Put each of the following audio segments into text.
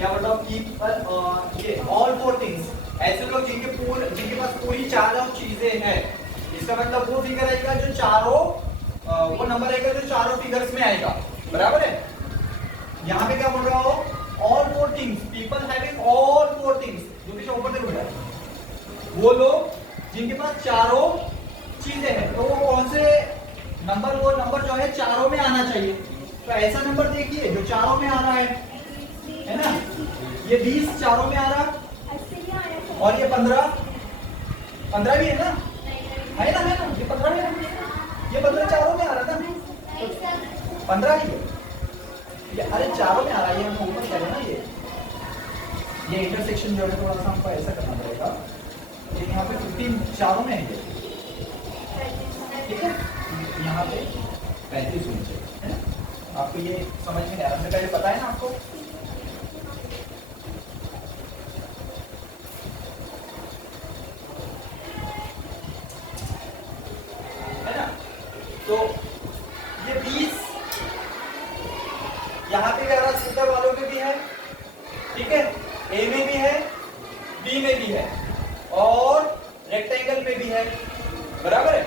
क्या बोल रहा हूँ, पीपल ये ऑल फोर थिंग्स, ऐसे लोग जिनके पास पूरी चारों चीजें हैं। इसका मतलब वो फिगर आएगा जो चारों वो नंबर आएगा जो चारों फिगर्स में आएगा, बराबर है। यहाँ पे क्या बोल रहा हो, all four things, people having all four things, जो भी ऊपर देखो बेटा, वो लोग जिनके पास चारों चीजें हैं, तो वो कौन से नंबर, वो नंबर जो है चारों में आना चाहिए। तो ऐसा नंबर देखिए जो चारों में आ रहा है ना, ये 20 चारों में आ रहा, और ये 15 भी है ना, है ना, ये 15 है ना, ये 15 चारों में आ रहा था, 15 ही है ये, अरे चारों में आ रहा है, ये हम ऊपर करें ना, ये इंटरसेक्शन जो है थोड़ा सा हमको ऐसा करना पड़ेगा, ये यहाँ पे 15 चारों में है ये, ठीक है, यहाँ पे 35 होनी चाहिए, है ना। आपको ये समझ में नहीं आ रहा, मुझे पहले पता है ना आपको, है ना। तो ये 20 यहाँ पे क्या सूत्र वालों में भी है, ठीक है, ए में भी है, बी में भी है, और रेक्टेंगल में भी है, बराबर है।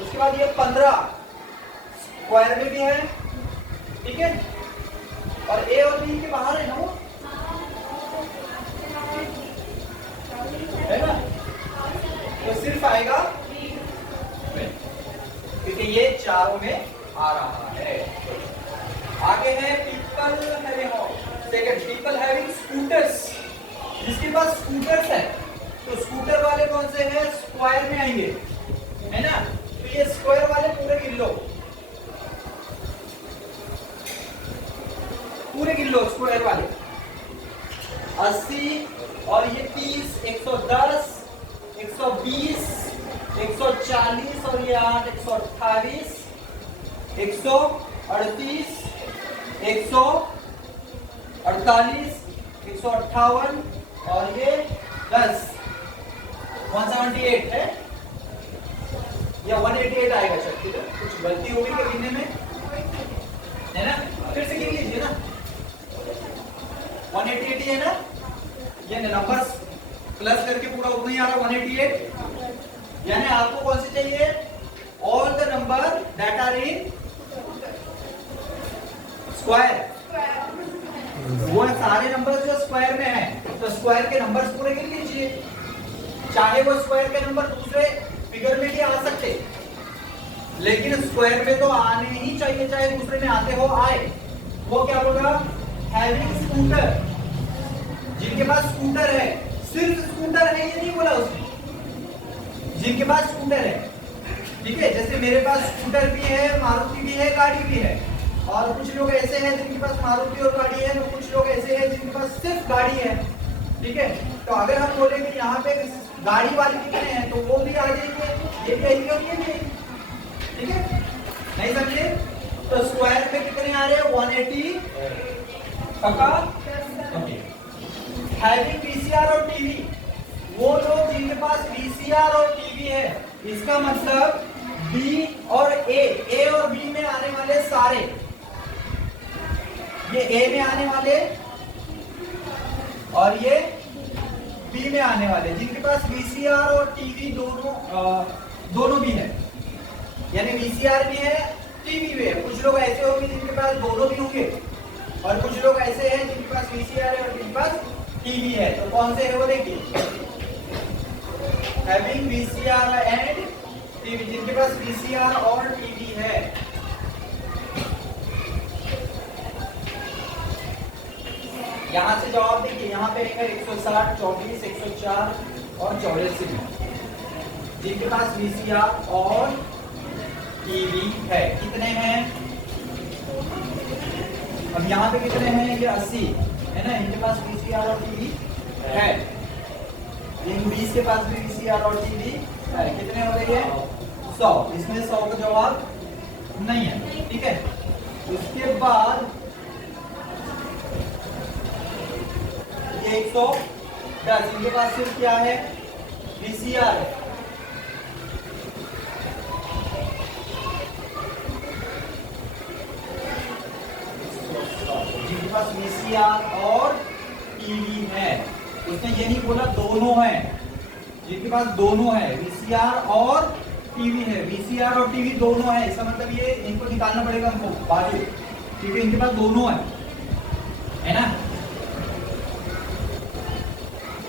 उसके बाद ये 15 स्क्वायर में भी है, ठीक है, और ए और बी के बाहर है ना वो, है ना, तो सिर्फ आएगा, क्योंकि ये चारों में आ रहा है। आगे है पीपल हैविंग स्कूटर्स, जिसके पास स्कूटर्स है, तो स्कूटर वाले कौन से हैं, स्क्वायर में आएंगे, है ना। तो ये स्क्वायर वाले पूरे गिन लो, स्क्वायर वाले 80, और ये 30, 110, 120, 140, और ये 8, 128, 138, 148, 158, और ये 10, 178 है या 188 आएगा शायद, ठीक है, कुछ गलती होगी क्या गिनने में, है ना, फिर से गिन लीजिए ना, 188 है ना, ये नंबर्स प्लस करके पूरा उतना ही आ रहा 188, यानी आपको कौन से चाहिए, all the number that are in square, वो सारे नंबर जो स्क्वायर में है, तो स्क्वायर के नंबर्स पूरे गिन लीजिए, चाहे वो स्क्वायर के नंबर दूसरे फिगर में भी आ सकते, लेकिन स्क्वायर में तो आने ही चाहिए, चाहे दूसरे में आते हो आए। वो क्या बोल रहा, हैविंग स्कूटर, जिनके पास स्कूटर है, सिर्फ स्कूटर है ये नहीं बोला उसने, जिनके पास स्कूटर है, ठीक है, जैसे मेरे पास स्कूटर भी है, मारुति भी है, गाड़ी भी है, और कुछ लोग ऐसे हैं जिनके पास मारुति और गाड़ी है, तो कुछ लोग ऐसे हैं जिनके पास सिर्फ गाड़ी है, ठीक है। तो अगर हम बोले कि यहाँ पे गाड़ी वाले कितने हैं, तो वो भी आ जाएंगे, ये भी आएंगे और ये भी, ठीक है, नहीं समझे। तो स्क्वायर में कितने आ रहे हैं, 180 पक्का। हैविंग वीसीआर और टीवी, वो लोग जिनके पास वीसीआर और टीवी है, इसका मतलब बी और ए और बी में आने वाले सारे, ये ए में आने वाले और ये बी में आने वाले, जिनके पास वीसीआर और टीवी दोनों भी है, यानी वीसीआर भी है, टीवी भी है। कुछ लोग ऐसे होंगे जिनके पास दोनों भी होंगे, और कुछ लोग ऐसे हैं जिनके पास वीसीआर है और जिनके पास टीवी है। तो कौन से है वो देखिए, हैविंग वीसीआर एंड टीवी, जिनके पास वीसीआर और टीवी है। यहां से जवाब देखिए, यहाँ पे है 160, 24, 104 और 84, जिनके पास वीसीआर और टीवी है। कितने हैं, अब यहाँ पे कितने हैं, ये 80 है ना, इनके पास वीसीआर और टीवी है, इन 20 के पास भी वीसीआर और टीवी है। कितने हो गए, 100, इसमें 100 का जवाब नहीं है, ठीक है। उसके बाद ये 110, इनके पास सिर्फ क्या है, वीसीआर है, जिनके पास वीसीआर और टीवी है। उसने ये नहीं बोला दोनों है, जिनके पास दोनों है, वीसीआर और टीवी है, वीसीआर और टीवी दोनों है, इसका मतलब ये इनको निकालना पड़ेगा हमको बाजू, क्योंकि इनके पास दोनों है ना।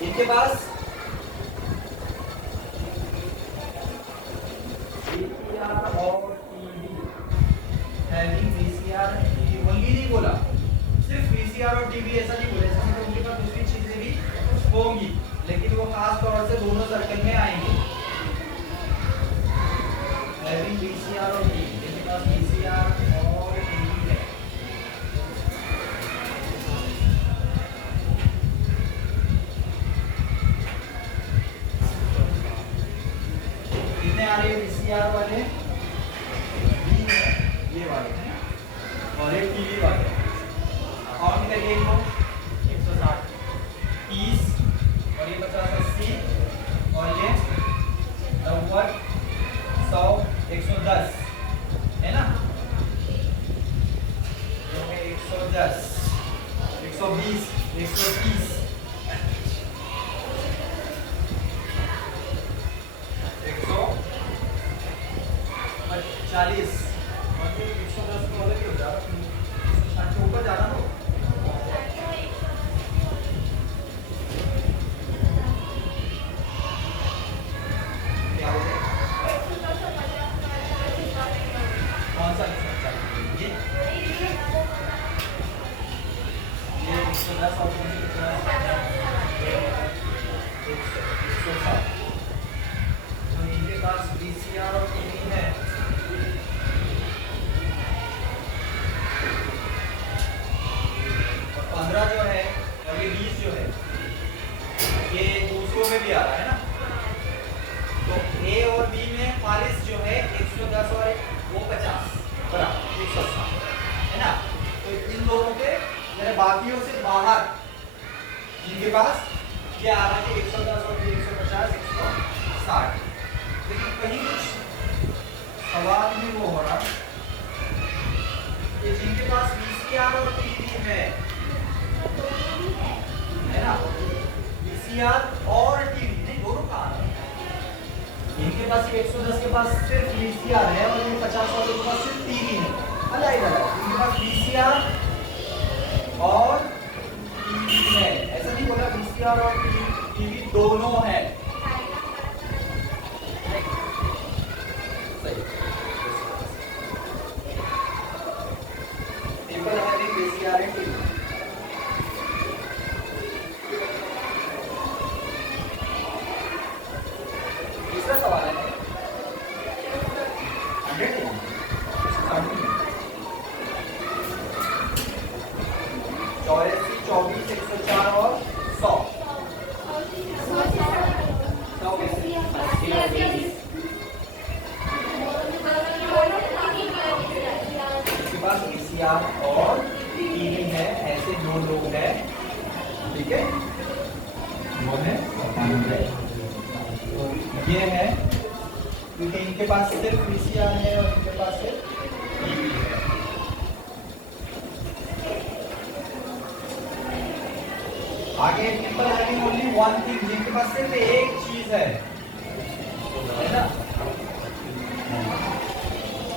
इनके पास वीसीआर और TV, having VCR TV only नहीं बोला, सिर्फ वीसीआर और टीवी ऐसा नहीं बोला, इसका मतलब उनके पास दूसरी चीजें भी होंगी, लेकिन वो खास तौर से दोनों सर्कल में आएंगे। हैविंग वीसीआर और टीवी, इनके पास वीसीआर और टीवी है। कितने आ रहे हैं वीसीआर वाले? ये वाले हैं और एक टीवी वाले। काउंट करिए इनको, 160, 30 और ये 50, 80 और ये 90, 100, 110 है ना, जो है 110, 120, 130, 140 और फिर 110 को अलग ही हो जाएगा, 160 के ऊपर जाना हो। क्या हो गया? कौन सा ये 110 और 160, तो इनके पास वीसीआर और टीवी है। और 15 जो है और ये 20 जो है, ये दूसरों में भी आ रहा है ना, तो ए और बी में फारिस जो है 110 और वो 50 बराबर 160 है ना। तो इन दोनों के मेरे बाकियों से बाहर जिनके पास ये आ रहा है 110 और 150, 160, लेकिन कहीं कुछ सवाल में वो हो रहा कि जिनके पास वीसीआर और टीवी है ना, वीसीआर और टीवी नहीं, दोनों कहाँ है? इनके पास 110 के पास सिर्फ वीसीआर है और ये 50 वाले के पास सिर्फ टीवी है, अलग अलग। इनके पास वीसीआर और टीवी है, ऐसा नहीं बोला वीसीआर और टीवी दोनों है। सिंपल है वीसीआर एंड टीवी। तीसरा सवाल है 100 84, 24, 104 और 100। इसके पास वीसीआर और टीवी है, ऐसे दो लोग हैं, ठीक है, वो है तो ये है, क्योंकि इनके पास सिर्फ वीसीआर है और इनके पास सिर्फ टीवी है। आगे simple having only one thing, जिनके पास सिर्फ एक चीज है ना,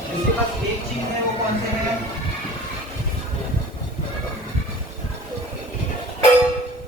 जिसके पास एक चीज है वो कौन से है?